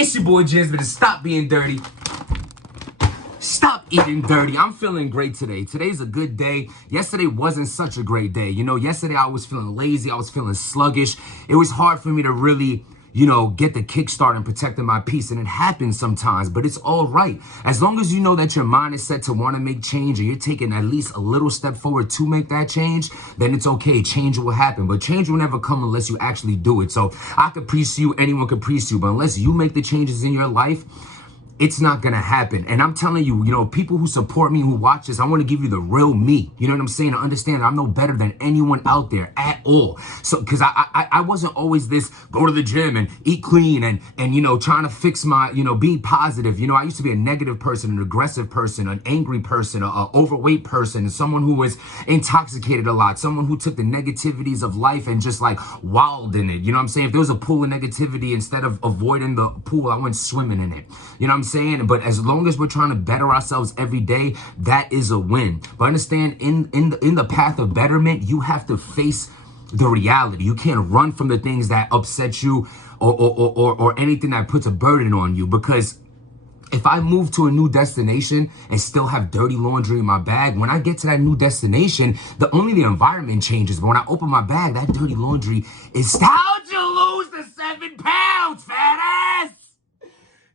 It's your boy Jizz, but stop being dirty. Stop eating dirty. I'm feeling great today. Today's a good day. Yesterday wasn't such a great day. You know, yesterday I was feeling lazy. I was feeling sluggish. It was hard for me to really, get the kickstart and protecting my peace. And it happens sometimes, but it's all right. As long as you know that your mind is set to want to make change and you're taking at least a little step forward to make that change, then it's okay. Change will happen, but change will never come unless you actually do it. So I could preach you, anyone could preach you, but unless you make the changes in your life, it's not going to happen. And I'm telling you, people who support me, who watch this, I want to give you the real me. You know what I'm saying? To understand that I'm no better than anyone out there at all. So, because I wasn't always this, go to the gym and eat clean and trying to fix my, being positive. I used to be a negative person, an aggressive person, an angry person, an overweight person, someone who was intoxicated a lot, someone who took the negativities of life and just like wilded in it. You know what I'm saying? If there was a pool of negativity, instead of avoiding the pool, I went swimming in it. You know what I'm saying? But as long as we're trying to better ourselves every day, that is a win. But understand, in the path of betterment, you have to face the reality. You can't run from the things that upset you or anything that puts a burden on you. Because if I move to a new destination and still have dirty laundry in my bag, when I get to that new destination, only the environment changes. But when I open my bag, that dirty laundry is, how'd you lose the 7 pounds, fat ass?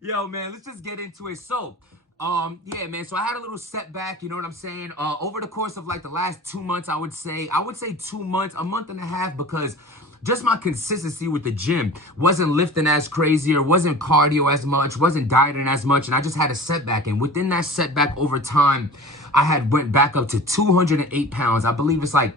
Yo, man, let's just get into it. So, yeah, man, so I had a little setback, you know what I'm saying? Over the course of like the last 2 months, I would say 2 months, a month and a half, because just my consistency with the gym wasn't lifting as crazy, or wasn't cardio as much, wasn't dieting as much, and I just had a setback. And within that setback over time, I had went back up to 208 pounds. I believe it's like,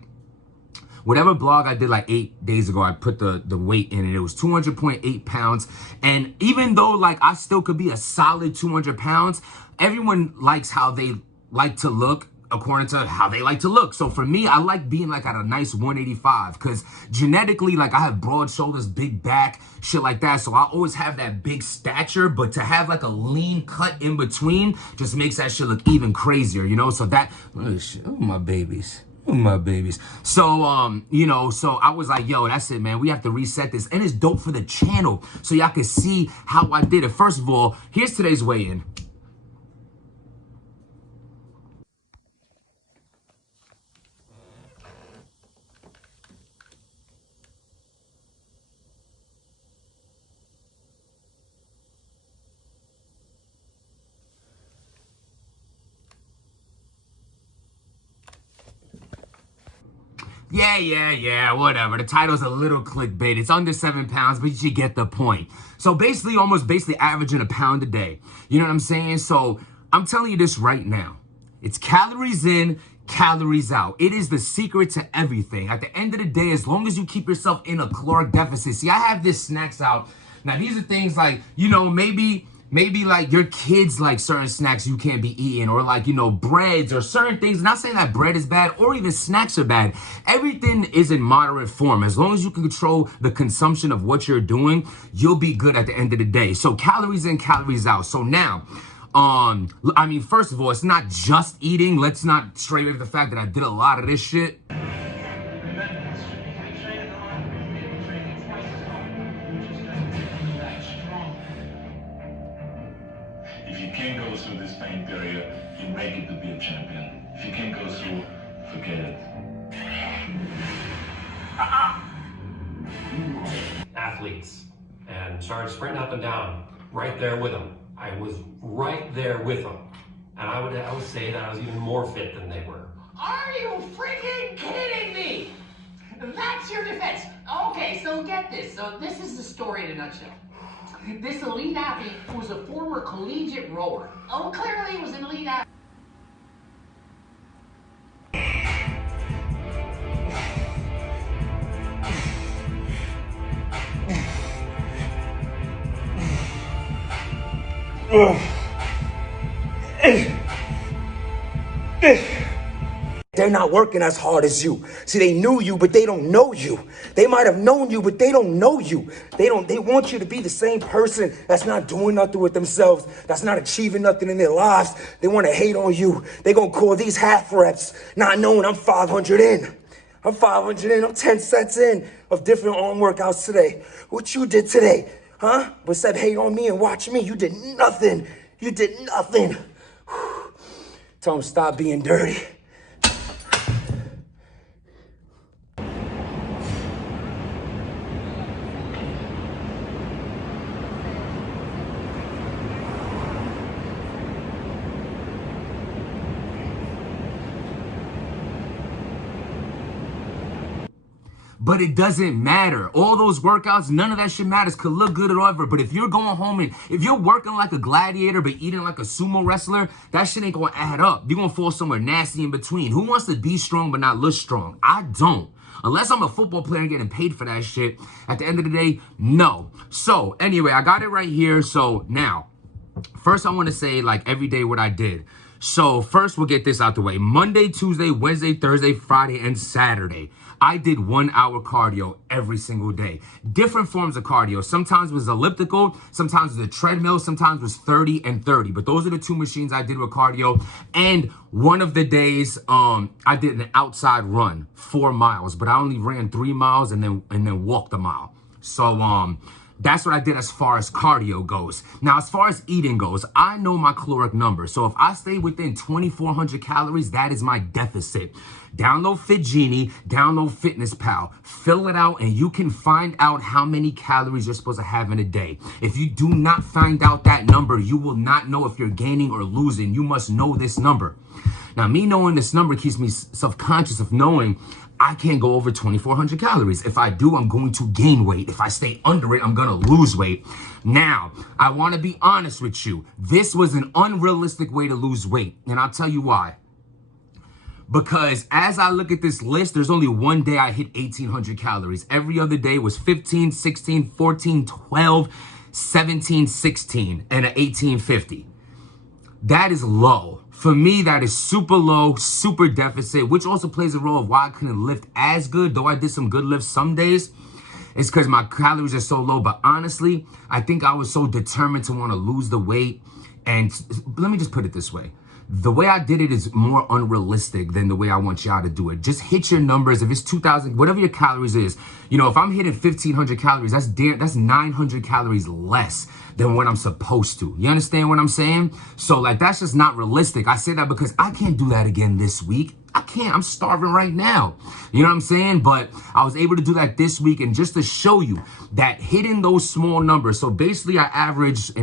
whatever blog I did like 8 days ago, I put the weight in, and it was 200.8 pounds. And even though like I still could be a solid 200 pounds, everyone likes how they like to look according to how they like to look. So for me, I like being like at a nice 185, because genetically, like I have broad shoulders, big back, shit like that. So I always have that big stature, but to have like a lean cut in between just makes that shit look even crazier, So that, oh my babies. My babies. So, so I was like, yo, that's it, man. We have to reset this. And it's dope for the channel, so y'all can see how I did it. First of all, here's today's weigh-in. Yeah, whatever. The title's a little clickbait. It's under 7 pounds, but you get the point. So basically, basically averaging a pound a day. You know what I'm saying? So I'm telling you this right now. It's calories in, calories out. It is the secret to everything. At the end of the day, as long as you keep yourself in a caloric deficit. See, I have this snacks out. Now, these are things like, maybe like your kids like certain snacks you can't be eating, or like, breads or certain things. Not saying that bread is bad or even snacks are bad. Everything is in moderate form. As long as you can control the consumption of what you're doing, you'll be good at the end of the day. So calories in, calories out. So now, first of all, it's not just eating. Let's not stray away from the fact that I did a lot of this shit. If you can't go through this pain period, you make it to be a champion. If you can't go through, forget it. Athletes, and started sprinting up and down, right there with them. I was right there with them. And I would say that I was even more fit than they were. Are you freaking kidding me? That's your defense. Okay, so get this. So this is the story in a nutshell. This elite athlete was a former collegiate rower. Oh, clearly he was an elite athlete. They're not working as hard as you. See, they knew you, but they don't know you. They might have known you, but they don't know you. They want you to be the same person that's not doing nothing with themselves, that's not achieving nothing in their lives. They want to hate on you. They're going to call these half reps, not knowing I'm 500 in. I'm 500 in. I'm 10 sets in of different arm workouts today. What you did today, huh? But said, hate on me and watch me. You did nothing. You did nothing. Tell him stop being dirty. But it doesn't matter. All those workouts, none of that shit matters. Could look good or whatever. But if you're going home and if you're working like a gladiator but eating like a sumo wrestler, that shit ain't gonna add up. You're gonna fall somewhere nasty in between. Who wants to be strong but not look strong? I don't. Unless I'm a football player and getting paid for that shit. At the end of the day, no. So anyway, I got it right here. So now, first I want to say like every day what I did. So first we'll get this out the way. Monday, Tuesday, Wednesday, Thursday, Friday, and Saturday, I did 1 hour cardio every single day. Different forms of cardio. Sometimes it was elliptical, sometimes it was a treadmill, sometimes it was 30 and 30. But those are the two machines I did with cardio. And one of the days, I did an outside run, 4 miles, but I only ran 3 miles and then walked a mile. So that's what I did as far as cardio goes. Now, as far as eating goes, I know my caloric number. So if I stay within 2,400 calories, that is my deficit. Download Fit Genie, download Fitness Pal, fill it out, and you can find out how many calories you're supposed to have in a day. If you do not find out that number, you will not know if you're gaining or losing. You must know this number. Now, me knowing this number keeps me self-conscious of knowing I can't go over 2,400 calories. If I do, I'm going to gain weight. If I stay under it, I'm going to lose weight. Now, I want to be honest with you. This was an unrealistic way to lose weight. And I'll tell you why. Because as I look at this list, there's only one day I hit 1,800 calories. Every other day was 15, 16, 14, 12, 17, 16, and an 1,850. That is low. For me, that is super low, super deficit, which also plays a role of why I couldn't lift as good, though I did some good lifts some days. It's because my calories are so low. But honestly, I think I was so determined to want to lose the weight. And let me just put it this way. The way I did it is more unrealistic than the way I want y'all to do it. Just hit your numbers. If it's 2,000, whatever your calories is, you know, if I'm hitting 1,500 calories, that's 900 calories less than what I'm supposed to. You understand what I'm saying? So like, that's just not realistic. I say that because I can't do that again this week. I can't. I'm starving right now. You know what I'm saying? But I was able to do that this week. And just to show you that hitting those small numbers. So basically I average,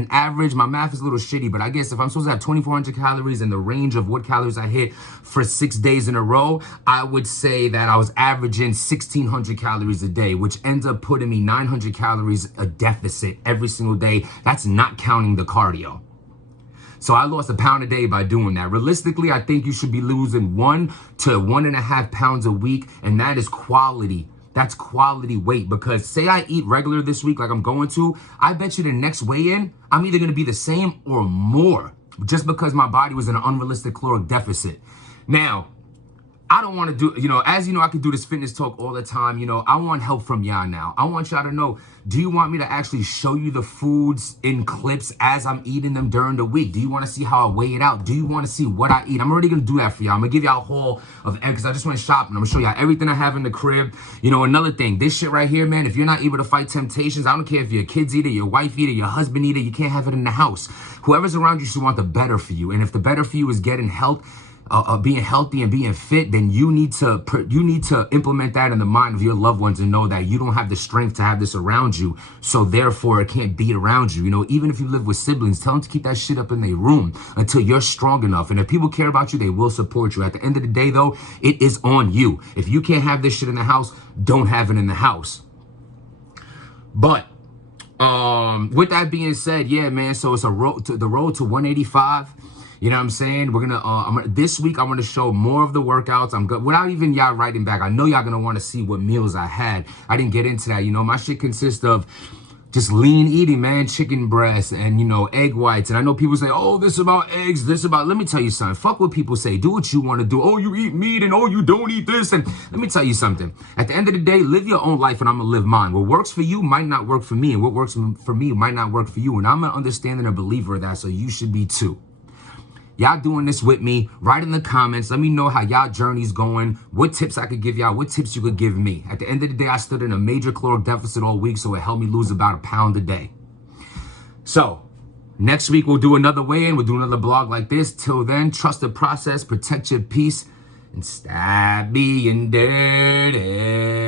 my math is a little shitty, but I guess if I'm supposed to have 2,400 calories in the range of what calories I hit for 6 days in a row, I would say that I was averaging 1,600 calories a day, which ends up putting me 900 calories a deficit every single day. That's not counting the cardio. So I lost 1 pound a day by doing that. Realistically, I think you should be losing 1 to 1.5 pounds a week. And that is quality. That's quality weight. Because say I eat regular this week like I'm going to, I bet you the next weigh-in, I'm either going to be the same or more. Just because my body was in an unrealistic caloric deficit. Now, I don't want to do, you know, as you know, I can do this fitness talk all the time. You know, I want help from y'all now. I want y'all to know, do you want me to actually show you the foods in clips as I'm eating them during the week? Do you want to see how I weigh it out? Do you want to see what I eat? I'm already going to do that for y'all. I'm going to give y'all a haul of, because I just went shopping. I'm going to show y'all everything I have in the crib. You know, another thing, this shit right here, man, if you're not able to fight temptations, I don't care if your kids eat it, your wife eat it, your husband eat it, you can't have it in the house. Whoever's around you should want the better for you. And if the better for you is getting help, being healthy and being fit, then you need to implement that in the mind of your loved ones and know that you don't have the strength to have this around you, so therefore it can't be around you. You know, even if you live with siblings, tell them to keep that shit up in their room until you're strong enough. And if people care about you, they will support you. At the end of the day, though, it is on you. If you can't have this shit in the house, don't have it in the house. But with that being said, yeah, man, so it's the road to 185. You know what I'm saying? We're gonna this week I'm gonna show more of the workouts. I'm good without even y'all writing back. I know y'all gonna want to see what meals I had. I didn't get into that. You know, my shit consists of just lean eating, man, chicken breasts and, you know, egg whites. And I know people say, oh, this about eggs, this about, let me tell you something. Fuck what people say. Do what you want to do. Oh, you eat meat and oh, you don't eat this. And let me tell you something. At the end of the day, live your own life and I'm going to live mine. What works for you might not work for me. And what works for me might not work for you. And I'm an understanding and believer of that. So you should be too. Y'all doing this with me, write in the comments. Let me know how y'all journey's going, what tips I could give y'all, what tips you could give me. At the end of the day, I stood in a major caloric deficit all week, so it helped me lose about 1 pound a day. So next week, we'll do another weigh-in. We'll do another blog like this. Till then, trust the process, protect your peace, and stop being dirty.